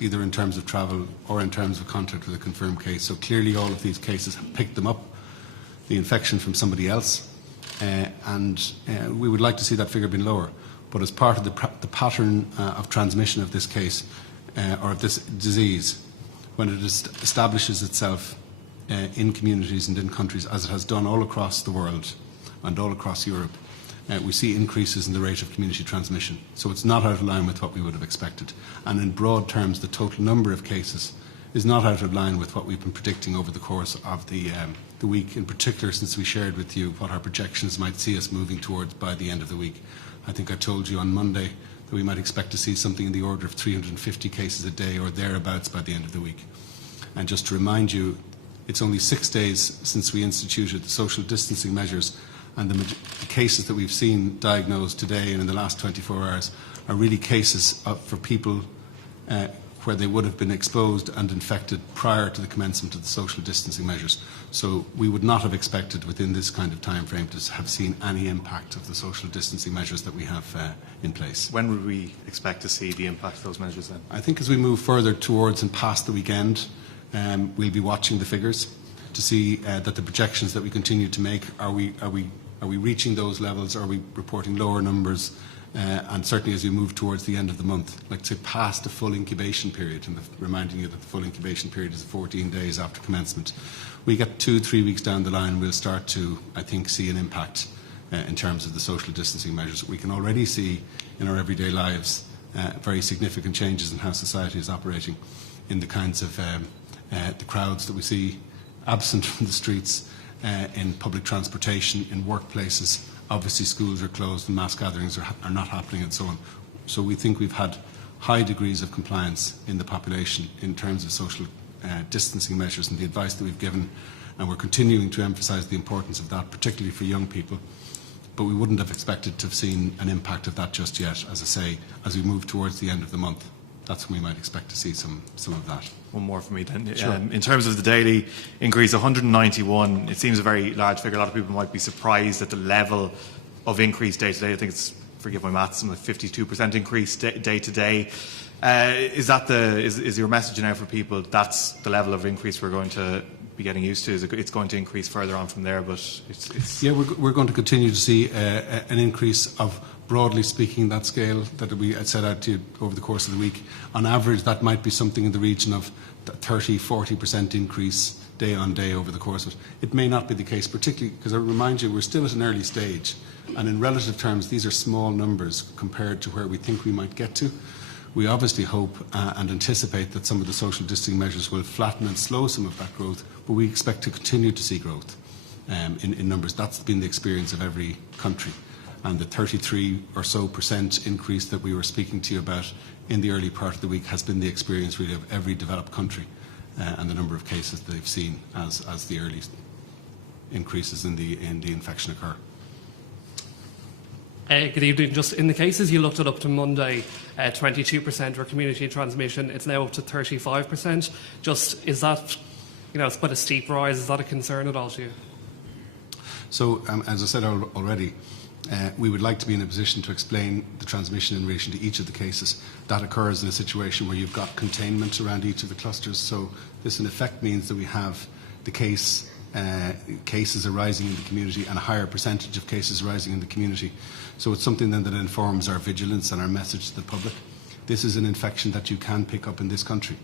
either in terms of travel or in terms of contact with a confirmed case. So clearly all of these cases have picked them up, the infection from somebody else, and we would like to see that figure being lower. But as part of the pattern of transmission of this case, or of this disease, when it establishes itself in communities and in countries, as it has done all across the world and all across Europe, we see increases in the rate of community transmission. So it's not out of line with what we would have expected. And in broad terms, the total number of cases is not out of line with what we've been predicting over the course of the week, in particular since we shared with you what our projections might see us moving towards by the end of the week. I think I told you on Monday that we might expect to see something in the order of 350 cases a day or thereabouts by the end of the week. And just to remind you, it's only 6 days since we instituted the social distancing measures, and the cases that we've seen diagnosed today and in the last 24 hours are really cases for people where they would have been exposed and infected prior to the commencement of the social distancing measures. So we would not have expected within this kind of time frame to have seen any impact of the social distancing measures that we have in place. When would we expect to see the impact of those measures then? I think as we move further towards and past the weekend, we'll be watching the figures to see that the projections that we continue to make, are we reaching those levels? Are we reporting lower numbers? And certainly as we move towards the end of the month, like to past the full incubation period, and reminding you that the full incubation period is 14 days after commencement, we get 2-3 weeks down the line, we'll start to, I think, see an impact in terms of the social distancing measures. We can already see in our everyday lives very significant changes in how society is operating, in the kinds of the crowds that we see absent from the streets, in public transportation, in workplaces. Obviously schools are closed and mass gatherings are not happening and so on. So we think we've had high degrees of compliance in the population in terms of social distancing measures and the advice that we've given, and we're continuing to emphasise the importance of that, particularly for young people. But we wouldn't have expected to have seen an impact of that just yet. As I say, as we move towards the end of the month, that's when we might expect to see some of that. One more for me then. Sure. In terms of the daily increase, 191, it seems a very large figure. A lot of people might be surprised at the level of increase day to day. I think it's, forgive my maths, some 52% increase day to day. Is your message now for people that's the level of increase we're going to be getting used to? It's going to increase further on from there, but it's... Yeah, we're going to continue to see an increase of, broadly speaking, that scale that we had set out to you over the course of the week. On average, that might be something in the region of 30-40% increase day on day over the course of it. It may not be the case, particularly because I remind you we're still at an early stage, and in relative terms these are small numbers compared to where we think we might get to. We obviously hope and anticipate that some of the social distancing measures will flatten and slow some of that growth, but we expect to continue to see growth in numbers. That's been the experience of every country. And the 33% or so increase that we were speaking to you about in the early part of the week has been the experience really of every developed country, and the number of cases that they've seen as the early increases in the infection occur. Good evening. Just in the cases you looked at up to Monday, 22% were community transmission. It's now up to 35%. Just, is that, it's quite a steep rise. Is that a concern at all to you? So, as I said already, we would like to be in a position to explain the transmission in relation to each of the cases. That occurs in a situation where you've got containment around each of the clusters. So this in effect means that we have the cases arising in the community and a higher percentage of cases arising in the community. So it's something then that informs our vigilance and our message to the public. This is an infection that you can pick up in this country.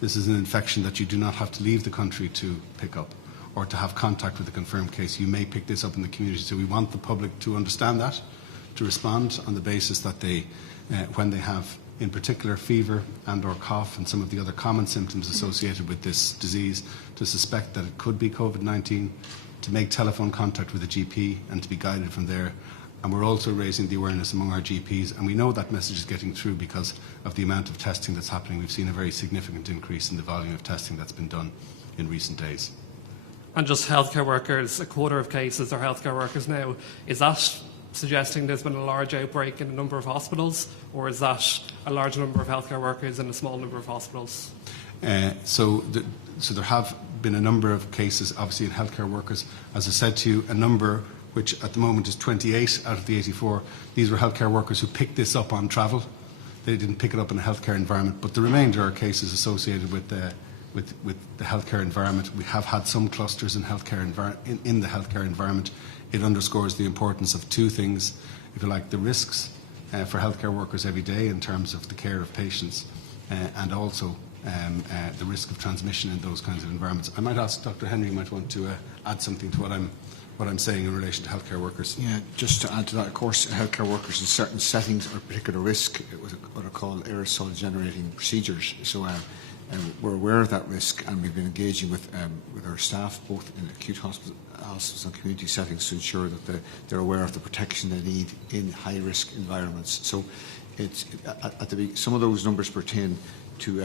This is an infection that you do not have to leave the country to pick up or to have contact with a confirmed case. You may pick this up in the community. So we want the public to understand that, to respond on the basis that they, when they have in particular fever and or cough and some of the other common symptoms associated with this disease, to suspect that it could be COVID-19, to make telephone contact with a GP and to be guided from there. And we're also raising the awareness among our GPs, and we know that message is getting through because of the amount of testing that's happening. We've seen a very significant increase in the volume of testing that's been done in recent days. And just healthcare workers, a quarter of cases are healthcare workers now. Is that suggesting there's been a large outbreak in a number of hospitals, or is that a large number of healthcare workers in a small number of hospitals? So there have been a number of cases, obviously, in healthcare workers. As I said to you, a number which at the moment is 28 out of the 84. These were healthcare workers who picked this up on travel. they didn't pick it up in a healthcare environment. But the remainder are cases associated with the healthcare environment. We have had some clusters in healthcare in the healthcare environment. It underscores the importance of two things, if you like, the risks for healthcare workers every day in terms of the care of patients, and also the risk of transmission in those kinds of environments. I might ask Dr. Henry, you might want to add something to what I'm saying in relation to healthcare workers. Yeah, just to add to that, of course, healthcare workers in certain settings are at particular risk with what are called aerosol generating procedures. So we're aware of that risk, and we've been engaging with our staff, both in acute hospitals and community settings, to ensure that they're aware of the protection they need in high-risk environments. So some of those numbers pertain to,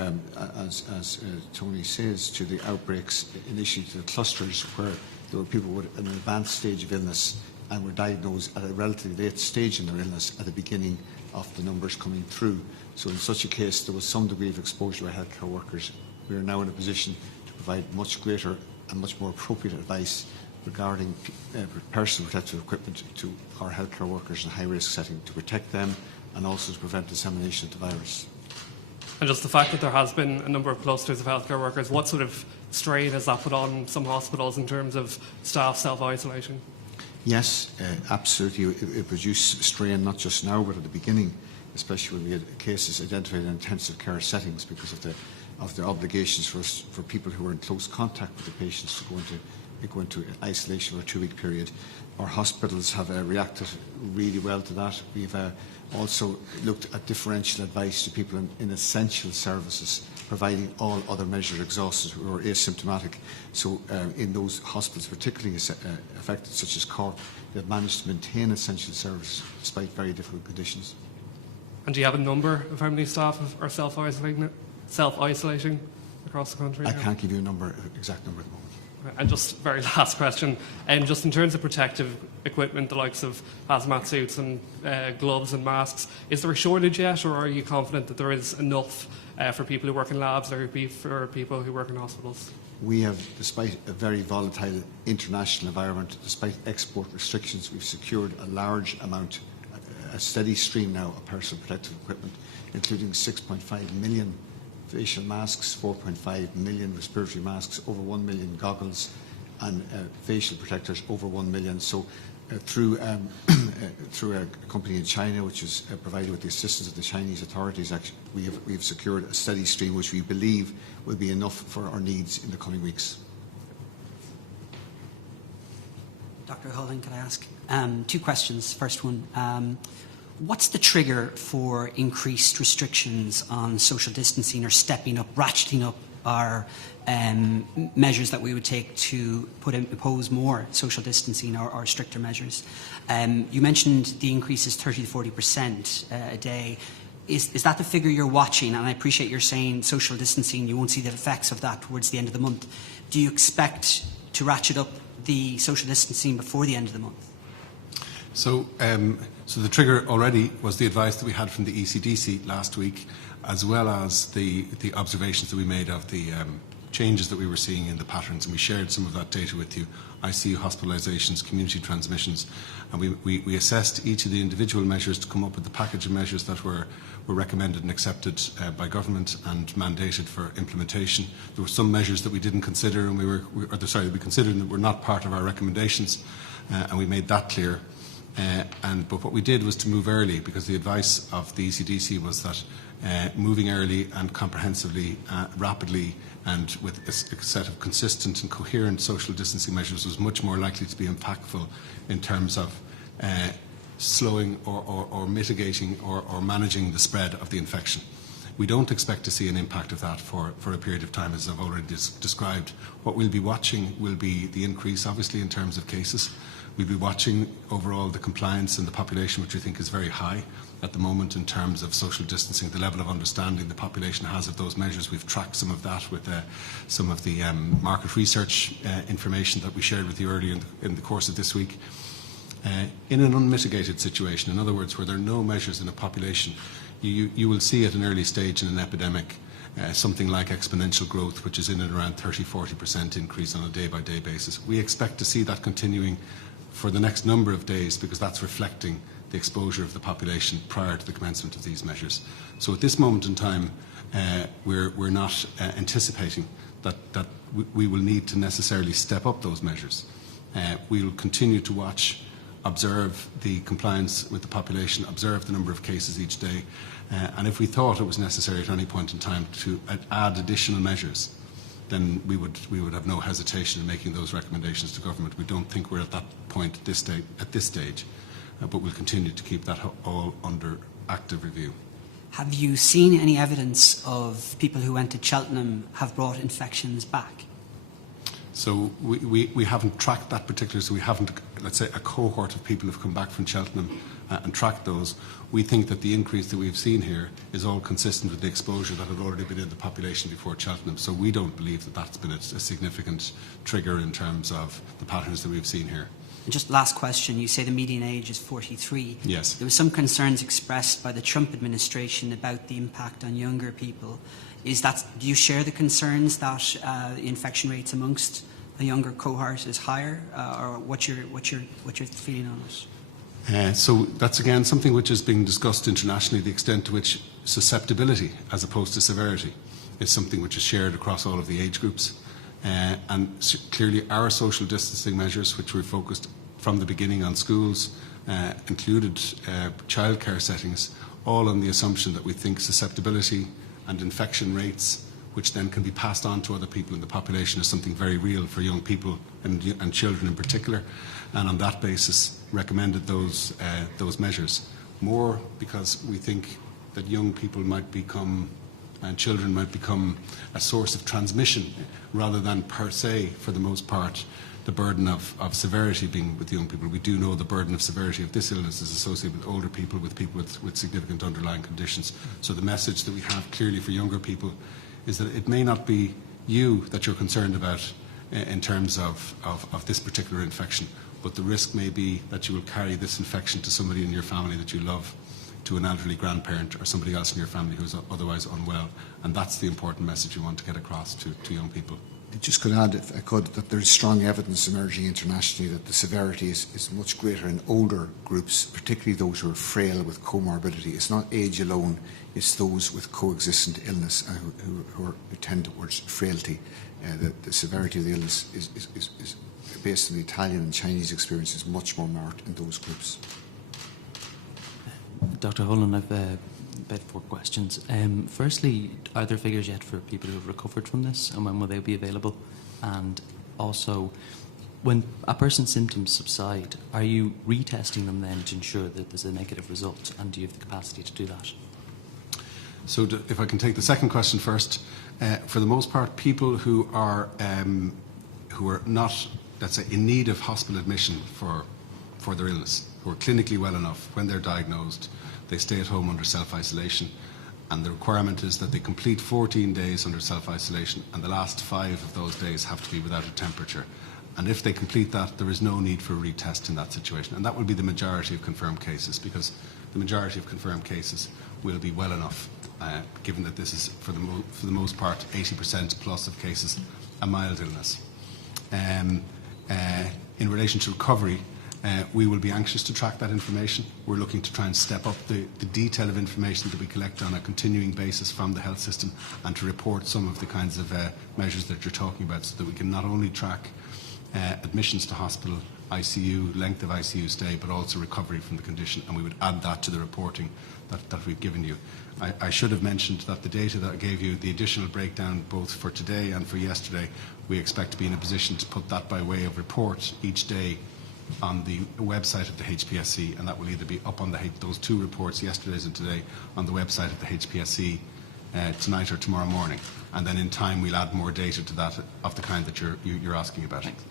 as Tony says, to the outbreaks, initially to the clusters where there were people with an advanced stage of illness and were diagnosed at a relatively late stage in their illness at the beginning of the numbers coming through. So in such a case, there was some degree of exposure by healthcare workers. We are now in a position to provide much greater and much more appropriate advice regarding personal protective equipment to our healthcare workers in high-risk setting, to protect them and also to prevent dissemination of the virus. And just the fact that there has been a number of clusters of healthcare workers, what sort of strain has that put on some hospitals in terms of staff self-isolation? Yes, absolutely. It produced strain not just now, but at the beginning, especially when we had cases identified in intensive care settings because of the obligations for people who were in close contact with the patients to go into isolation for a 2-week period. Our hospitals have reacted really well to that. We've also looked at differential advice to people in essential services, providing all other measures exhausted who are asymptomatic. So in those hospitals particularly affected, such as Cork, they've managed to maintain essential services despite very difficult conditions. And do you have a number of how many staff are self-isolating across the country? I can't give you an exact number at the moment. And just very last question, and just in terms of protective equipment, the likes of hazmat suits and gloves and masks, is there a shortage yet, or are you confident that there is enough for people who work in labs or for people who work in hospitals? We have, despite a very volatile international environment, despite export restrictions, we've secured a large amount, a steady stream now of personal protective equipment, including 6.5 million facial masks, 4.5 million respiratory masks, over 1 million goggles, and facial protectors, over 1 million. So through a company in China, which is provided with the assistance of the Chinese authorities, actually, we have secured a steady stream which we believe will be enough for our needs in the coming weeks. Dr. Holding, could I ask 2 questions? First one, what's the trigger for increased restrictions on social distancing or stepping up, ratcheting up our measures that we would take to impose more social distancing or stricter measures? You mentioned the increase is 30 to 40% a day. Is that the figure you're watching? And I appreciate you're saying social distancing, you won't see the effects of that towards the end of the month. Do you expect to ratchet up the social distancing before the end of the month? So the trigger already was the advice that we had from the ECDC last week, as well as the observations that we made of the changes that we were seeing in the patterns, and we shared some of that data with you. ICU hospitalisations, community transmissions, and we assessed each of the individual measures to come up with the package of measures that were recommended and accepted by government and mandated for implementation. There were some measures that we didn't consider, and we considered and that were not part of our recommendations, and we made that clear. But what we did was to move early, because the advice of the ECDC was that moving early and comprehensively, rapidly, and with a set of consistent and coherent social distancing measures was much more likely to be impactful in terms of slowing or mitigating or managing the spread of the infection. We don't expect to see an impact of that for a period of time, as I've already described. What we'll be watching will be the increase, obviously, in terms of cases. We'll be watching overall the compliance in the population, which we think is very high at the moment in terms of social distancing, the level of understanding the population has of those measures. We've tracked some of that with some of the market research information that we shared with you earlier in the course of this week. In an unmitigated situation, in other words, where there are no measures in a population, you will see at an early stage in an epidemic something like exponential growth, which is in and around 30-40% increase on a day-by-day basis. We expect to see that continuing for the next number of days, because that's reflecting the exposure of the population prior to the commencement of these measures. So at this moment in time, we're not anticipating that we will need to necessarily step up those measures. We will continue to watch, observe the compliance with the population, observe the number of cases each day, and if we thought it was necessary at any point in time to add additional measures, then we would have no hesitation in making those recommendations to government. We don't think we're at that point at this stage, but we'll continue to keep that all under active review. Have you seen any evidence of people who went to Cheltenham have brought infections back? So we haven't tracked that particular, so we haven't, let's say, a cohort of people who've come back from Cheltenham and tracked those. We think that the increase that we've seen here is all consistent with the exposure that had already been in the population before Cheltenham. So we don't believe that that's been a significant trigger in terms of the patterns that we've seen here. And just last question, you say the median age is 43. Yes. There were some concerns expressed by the Trump administration about the impact on younger people. Do you share the concerns that infection rates amongst a younger cohort is higher, or what's your feeling on it? So that's again something which is being discussed internationally, the extent to which susceptibility as opposed to severity is something which is shared across all of the age groups. And clearly our social distancing measures, which were focused from the beginning on schools, included childcare settings, all on the assumption that we think susceptibility and infection rates, which then can be passed on to other people in the population, is something very real for young people and children in particular. And on that basis, recommended those measures. More because we think that young people might become and children might become a source of transmission rather than per se, for the most part, the burden of severity being with young people. We do know the burden of severity of this illness is associated with older people, with people with significant underlying conditions. So the message that we have clearly for younger people is that it may not be you that you're concerned about in terms of this particular infection, but the risk may be that you will carry this infection to somebody in your family that you love, to an elderly grandparent or somebody else in your family who's otherwise unwell. And that's the important message you want to get across to young people. I just could add, if I could, that there's strong evidence emerging internationally that the severity is much greater in older groups, particularly those who are frail with comorbidity. It's not age alone, it's those with coexistent illness who tend towards frailty. The severity of the illness is based on the Italian and Chinese experience, is much more marked in those groups. Dr. Holland, I've about 4 questions. Firstly, are there figures yet for people who have recovered from this, and when will they be available? And also, when a person's symptoms subside, are you retesting them then to ensure that there's a negative result, and do you have the capacity to do that? So if I can take the second question first, for the most part, people who are not, let's say, in need of hospital admission for their illness, who are clinically well enough, when they're diagnosed, they stay at home under self-isolation, and the requirement is that they complete 14 days under self-isolation, and the last 5 of those days have to be without a temperature. And if they complete that, there is no need for a retest in that situation. And that will be the majority of confirmed cases, because the majority of confirmed cases will be well enough, given that this is, for the most part, 80% plus of cases, a mild illness. In relation to recovery, we will be anxious to track that information. We're looking to try and step up the detail of information that we collect on a continuing basis from the health system, and to report some of the kinds of measures that you're talking about, so that we can not only track admissions to hospital, ICU, length of ICU stay, but also recovery from the condition, and we would add that to the reporting that we've given you. I should have mentioned that the data that I gave you, the additional breakdown both for today and for yesterday, we expect to be in a position to put that by way of report each day on the website of the HPSC, and that will either be up on those 2 reports, yesterday's and today, on the website of the HPSC tonight or tomorrow morning. And then in time we'll add more data to that of the kind that you're asking about. Thanks.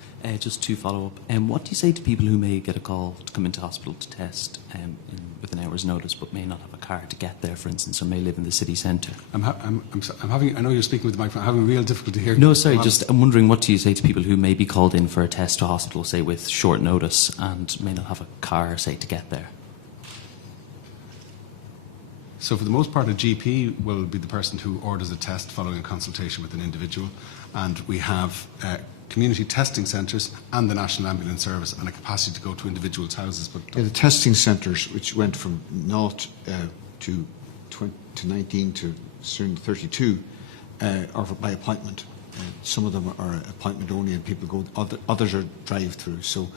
Just to follow up, what do you say to people who may get a call to come into hospital to test with an hour's notice, but may not have a car to get there, for instance, or may live in the city centre? I'm having, I know you're speaking with the microphone, I'm having real difficulty hearing. No, sorry, I'm wondering, what do you say to people who may be called in for a test to hospital, say with short notice, and may not have a car, say, to get there? So for the most part, a GP will be the person who orders a test following a consultation with an individual, and we have community testing centres and the National Ambulance Service, and a capacity to go to individuals' houses. But The testing centres, which went from 0 to 19 to soon 32, are by appointment. Some of them are appointment only, and people go. Others are drive-through. So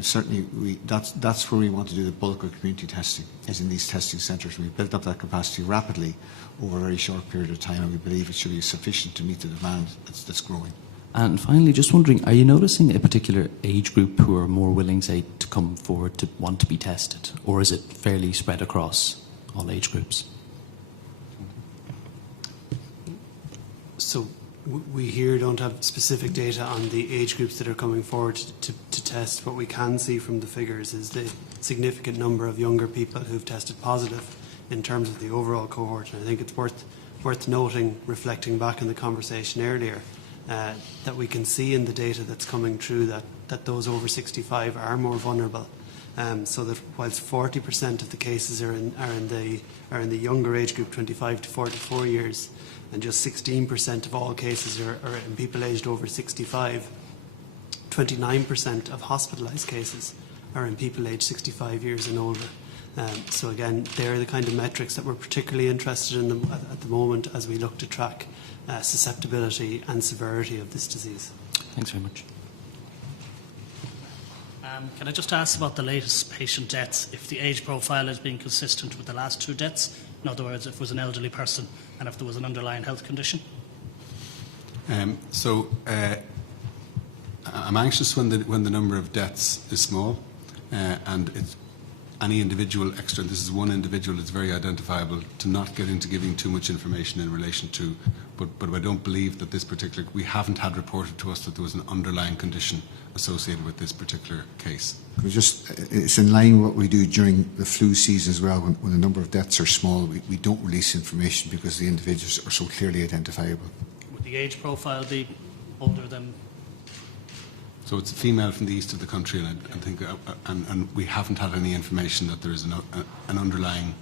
certainly, that's where we want to do the bulk of community testing, is in these testing centres. We've built up that capacity rapidly over a very short period of time, and we believe it should be sufficient to meet the demand that's growing. And finally, just wondering, are you noticing a particular age group who are more willing, say, to come forward to want to be tested, or is it fairly spread across all age groups? So we here don't have specific data on the age groups that are coming forward to test. What we can see from the figures is the significant number of younger people who've tested positive in terms of the overall cohort. And I think it's worth noting, reflecting back on the conversation earlier, that we can see in the data that's coming through that those over 65 are more vulnerable. So that whilst 40% of the cases are in the younger age group, 25 to 44 years, and just 16% of all cases are in people aged over 65, 29% of hospitalised cases are in people aged 65 years and older. So again, they're the kind of metrics that we're particularly interested in at the moment as we look to track susceptibility and severity of this disease. Thanks very much. Can I just ask about the latest patient deaths, if the age profile is being consistent with the last two deaths? In other words, if it was an elderly person and if there was an underlying health condition? I'm anxious when the number of deaths is small, and it's any individual extra, and this is one individual that's very identifiable, to not get into giving too much information in relation to, but I don't believe that this particular, we haven't had reported to us that there was an underlying condition associated with this particular case. It's in line with what we do during the flu season as well. When the number of deaths are small, we don't release information because the individuals are so clearly identifiable. Would the age profile be older than? So it's a female from the east of the country, and I think, and we haven't had any information that there is an underlying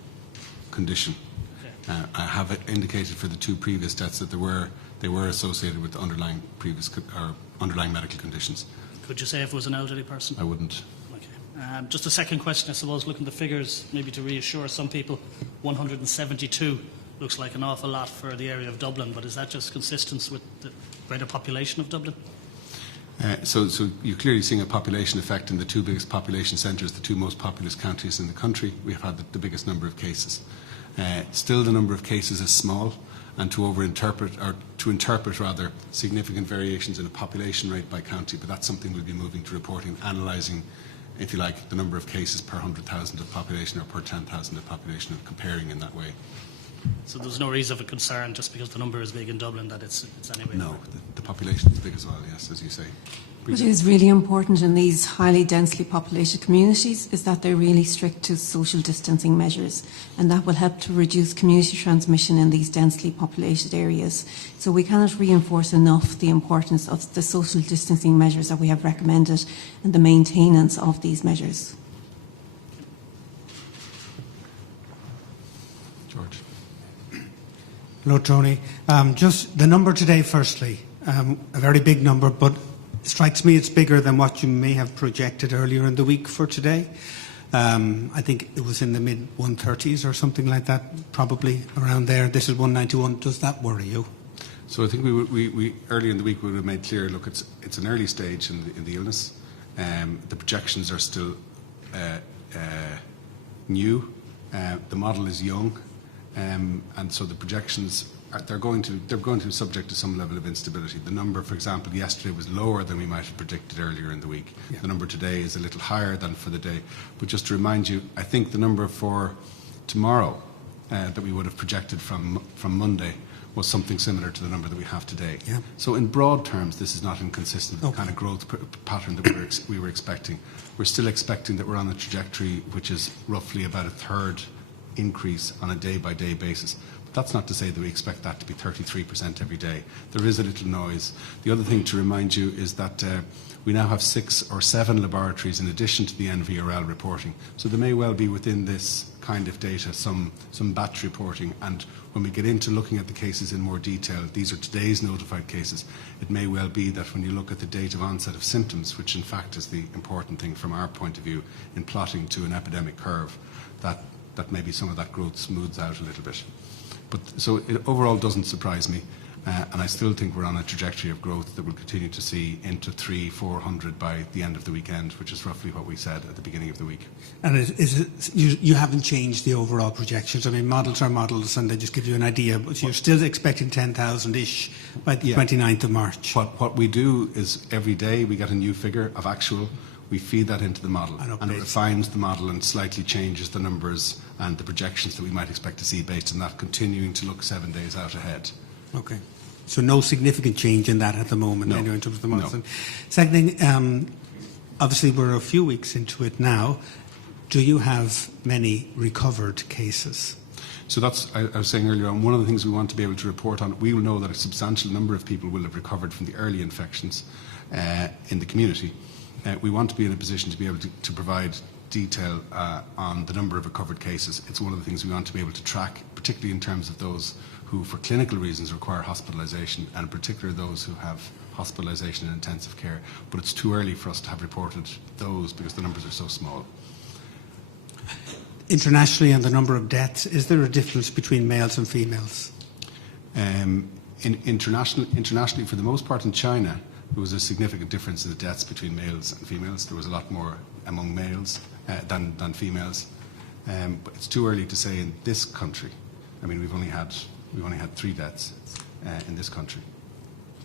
condition. Okay. I have indicated for the two previous deaths that they were associated with underlying medical conditions. Could you say if it was an elderly person? I wouldn't. Okay. Just a second question, I suppose, looking at the figures, maybe to reassure some people, 172 looks like an awful lot for the area of Dublin, but is that just consistent with the greater population of Dublin? So you're clearly seeing a population effect in the two biggest population centres, the two most populous counties in the country. We have had the biggest number of cases. Still, the number of cases is small, and to interpret significant variations in a population rate by county. But that's something we'll be moving to reporting, analysing, if you like, the number of cases per 100,000 of population or per 10,000 of population, and comparing in that way. So there's no reason for concern just because the number is big in Dublin that it's anyway? No, the population is big as well, yes, as you say. What is really important in these highly densely populated communities is that they're really strict to social distancing measures, and that will help to reduce community transmission in these densely populated areas. So we cannot reinforce enough the importance of the social distancing measures that we have recommended and the maintenance of these measures. George. Hello, Tony. Just the number today, firstly, a very big number, but it strikes me it's bigger than what you may have projected earlier in the week for today. I think it was in the mid-130s or something like that, probably around there. This is 191. Does that worry you? So I think we earlier in the week we would have made clear, look, it's an early stage in the illness. The projections are still new. The model is young. And so the projections they're going to be subject to some level of instability. The number, for example, yesterday was lower than we might have predicted earlier in the week. Yeah. The number today is a little higher than for the day. But just to remind you, I think the number for tomorrow that we would have projected from Monday was something similar to the number that we have today. Yeah. So in broad terms, this is not inconsistent with the kind of growth pattern that we were expecting. We're still expecting that we're on a trajectory which is roughly about a third increase on a day-by-day basis. That's not to say that we expect that to be 33% every day. There is a little noise. The other thing to remind you is that we now have 6 or 7 laboratories in addition to the NVRL reporting. So there may well be within this kind of data some batch reporting, and when we get into looking at the cases in more detail, these are today's notified cases, it may well be that when you look at the date of onset of symptoms, which in fact is the important thing from our point of view in plotting to an epidemic curve, that maybe some of that growth smooths out a little bit. But so it overall doesn't surprise me, and I still think we're on a trajectory of growth that we'll continue to see into 300-400 by the end of the weekend, which is roughly what we said at the beginning of the week. And you haven't changed the overall projections. I mean, models are models, and they just give you an idea. But you're still expecting 10,000-ish by the 29th of March. What we do is every day we get a new figure of actual. We feed that into the model, and it refines the model and slightly changes the numbers and the projections that we might expect to see based on that, continuing to look 7 days out ahead. Okay. So no significant change in that at the moment, anyway, in terms of the models. No. Second thing, obviously we're a few weeks into it now. Do you have many recovered cases? So that's, I was saying earlier on, one of the things we want to be able to report on. We will know that a substantial number of people will have recovered from the early infections in the community. We want to be in a position to be able to provide detail on the number of recovered cases. It's one of the things we want to be able to track, particularly in terms of those who, for clinical reasons, require hospitalisation, and in particular those who have hospitalisation in intensive care. But it's too early for us to have reported those because the numbers are so small. Internationally, and the number of deaths, is there a difference between males and females? Internationally, for the most part in China, there was a significant difference in the deaths between males and females. There was a lot more among males than females. But it's too early to say in this country. I mean, we've only had 3 deaths in this country.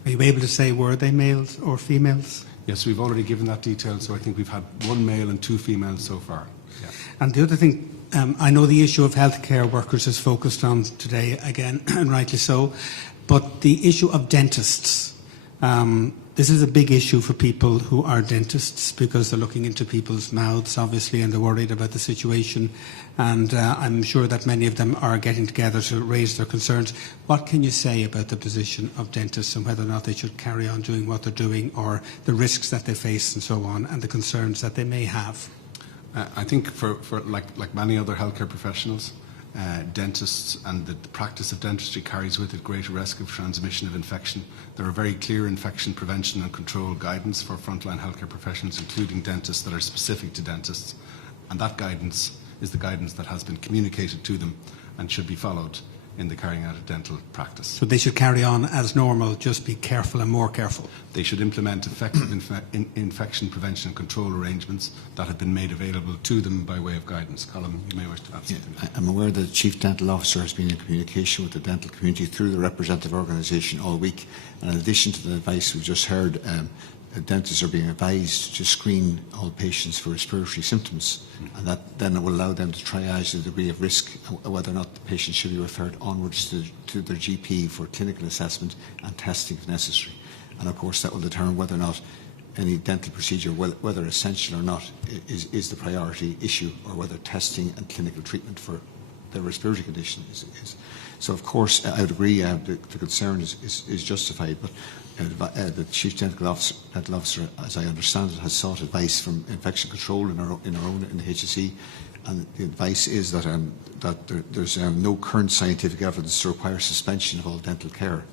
Are you able to say were they males or females? Yes, we've already given that detail. So I think we've had 1 male and 2 females so far. Yeah. And the other thing, I know the issue of healthcare workers is focused on today again, and rightly so. But the issue of dentists. This is a big issue for people who are dentists because they're looking into people's mouths, obviously, and they're worried about the situation. And I'm sure that many of them are getting together to raise their concerns. What can you say about the position of dentists and whether or not they should carry on doing what they're doing, or the risks that they face and so on, and the concerns that they may have? I think for like many other healthcare professionals, dentists and the practice of dentistry carries with it greater risk of transmission of infection. There are very clear infection prevention and control guidance for frontline healthcare professionals, including dentists, that are specific to dentists. And that guidance is the guidance that has been communicated to them and should be followed in the carrying out of dental practice. So they should carry on as normal, just be careful and more careful. They should implement effective infection prevention and control arrangements that have been made available to them by way of guidance. Colin, you may wish to add something. Yeah, I'm aware that the Chief Dental Officer has been in communication with the dental community through the representative organisation all week. And in addition to the advice we just heard, dentists are being advised to screen all patients for respiratory symptoms, and that then will allow them to triage the degree of risk, whether or not the patient should be referred onwards to their GP for clinical assessment and testing if necessary. And of course that will determine whether or not any dental procedure, whether essential or not, is the priority issue, or whether testing and clinical treatment for the respiratory condition is. So of course I would agree the concern is justified, but the Chief Dental Officer, as I understand it, has sought advice from infection control in the HSE, and the advice is that there's no current scientific evidence to require suspension of all dental care,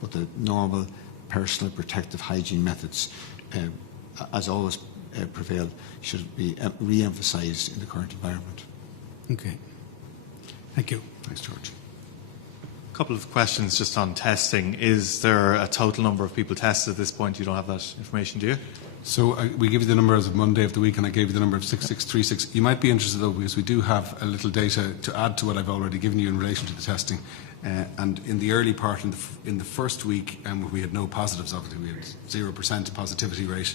but the normal personal protective hygiene methods, as always prevail, should be re-emphasised in the current environment. Okay. Thank you. Thanks, George. A couple of questions just on testing. Is there a total number of people tested at this point? You don't have that information, do you? So we give you the number as of Monday of the week, and I gave you the number of 6636. You might be interested, though, because we do have a little data to add to what I've already given you in relation to the testing. And in the early part, in the first week, we had no positives, obviously. We had 0% positivity rate.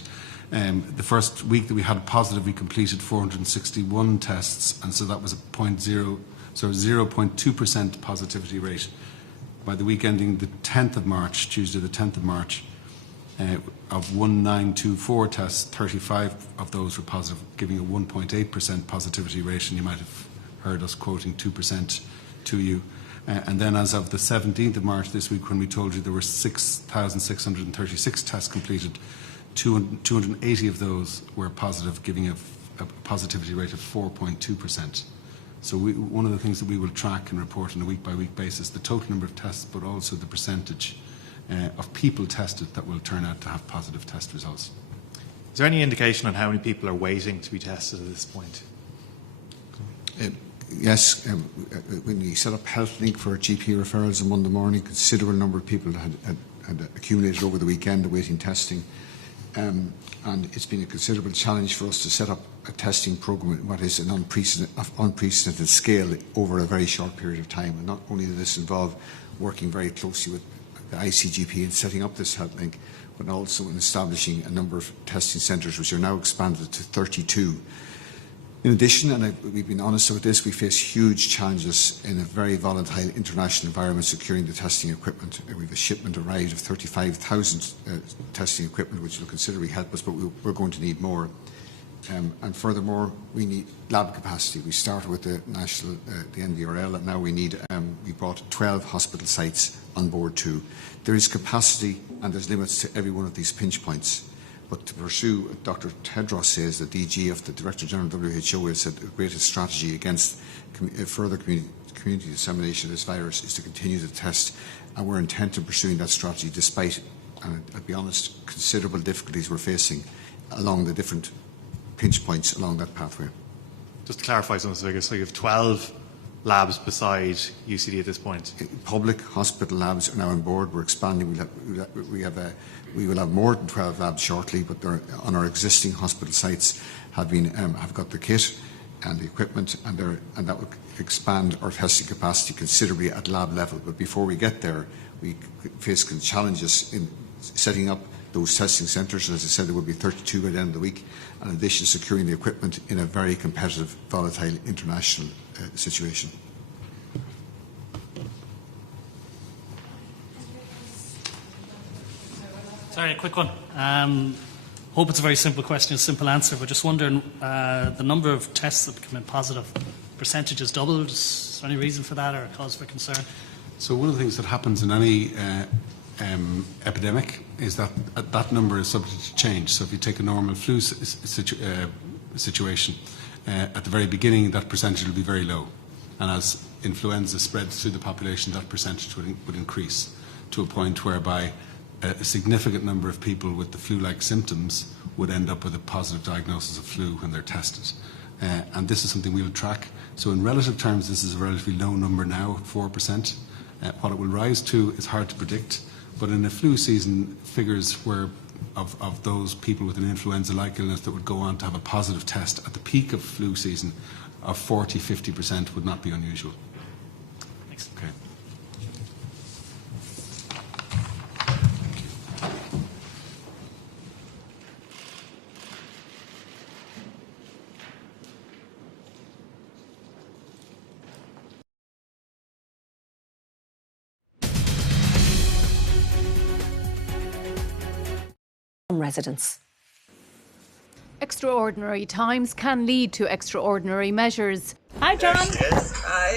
The first week that we had positive, we completed 461 tests, and so that was a 0.2% positivity rate. By the week ending the 10th of March, Tuesday the 10th of March, of 1924 tests, 35 of those were positive, giving a 1.8% positivity rate, and you might have heard us quoting 2% to you. And then as of the 17th of March this week, when we told you there were 6,636 tests completed, 280 of those were positive, giving a positivity rate of 4.2%. So one of the things that we will track and report on a week-by-week basis, the total number of tests, but also the percentage of people tested that will turn out to have positive test results. Is there any indication on how many people are waiting to be tested at this point? Yes, when we set up HealthLink for GP referrals on Monday morning, a considerable number of people had accumulated over the weekend awaiting testing. And it's been a considerable challenge for us to set up a testing programme at what is an unprecedented scale over a very short period of time. And not only did this involve working very closely with the ICGP in setting up this HealthLink, but also in establishing a number of testing centres which are now expanded to 32. In addition, and we've been honest with this, we face huge challenges in a very volatile international environment securing the testing equipment. We have a shipment arrived of 35,000 testing equipment, which will considerably help us, but we're going to need more. And furthermore, we need lab capacity. We started with the NVRL, and now we brought 12 hospital sites on board too. There is capacity and there's limits to every one of these pinch points. But to pursue, Dr. Tedros says, the DG of the Director General of WHO, has said the greatest strategy against further community dissemination of this virus is to continue to test, and we're intent on pursuing that strategy despite, and I'll be honest, considerable difficulties we're facing along the different pinch points along that pathway. Just to clarify some of the figures, so you have 12 labs beside UCD at this point? Public hospital labs are now on board. We're expanding. We will have more than 12 labs shortly, but on our existing hospital sites have got the kit and the equipment, and that will expand our testing capacity considerably at lab level. But before we get there, we face challenges in setting up those testing centres. As I said, there will be 32 by the end of the week, and in addition, securing the equipment in a very competitive, volatile international situation. Sorry, a quick one. Hope it's a very simple question, a simple answer, but just wondering, the number of tests that come in positive, percentage has doubled. Is there any reason for that or a cause for concern? So one of the things that happens in any epidemic is that that number is subject to change. So if you take a normal flu situation, at the very beginning that percentage will be very low, and as influenza spreads through the population, that percentage would increase to a point whereby a significant number of people with the flu-like symptoms would end up with a positive diagnosis of flu when they're tested. And this is something we'll track. So in relative terms, this is a relatively low number now, 4%. What it will rise to is hard to predict, but in a flu season, figures where of those people with an influenza-like illness that would go on to have a positive test at the peak of flu season of 40–50% would not be unusual. Thanks. Okay. Residents. Extraordinary times can lead to extraordinary measures. Hi, John. Hi.